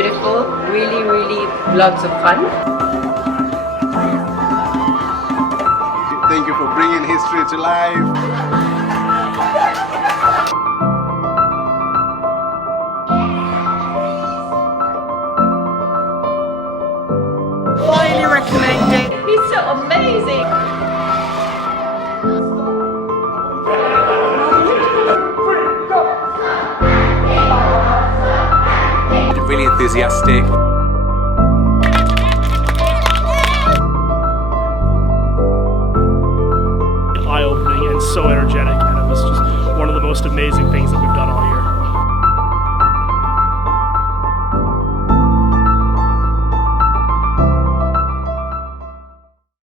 beautiful, really lots of fun. Thank you for bringing history to life. Highly recommend it. He's so amazing. Really enthusiastic. Eye-opening and so energetic, and it was just one of the most amazing things that we've done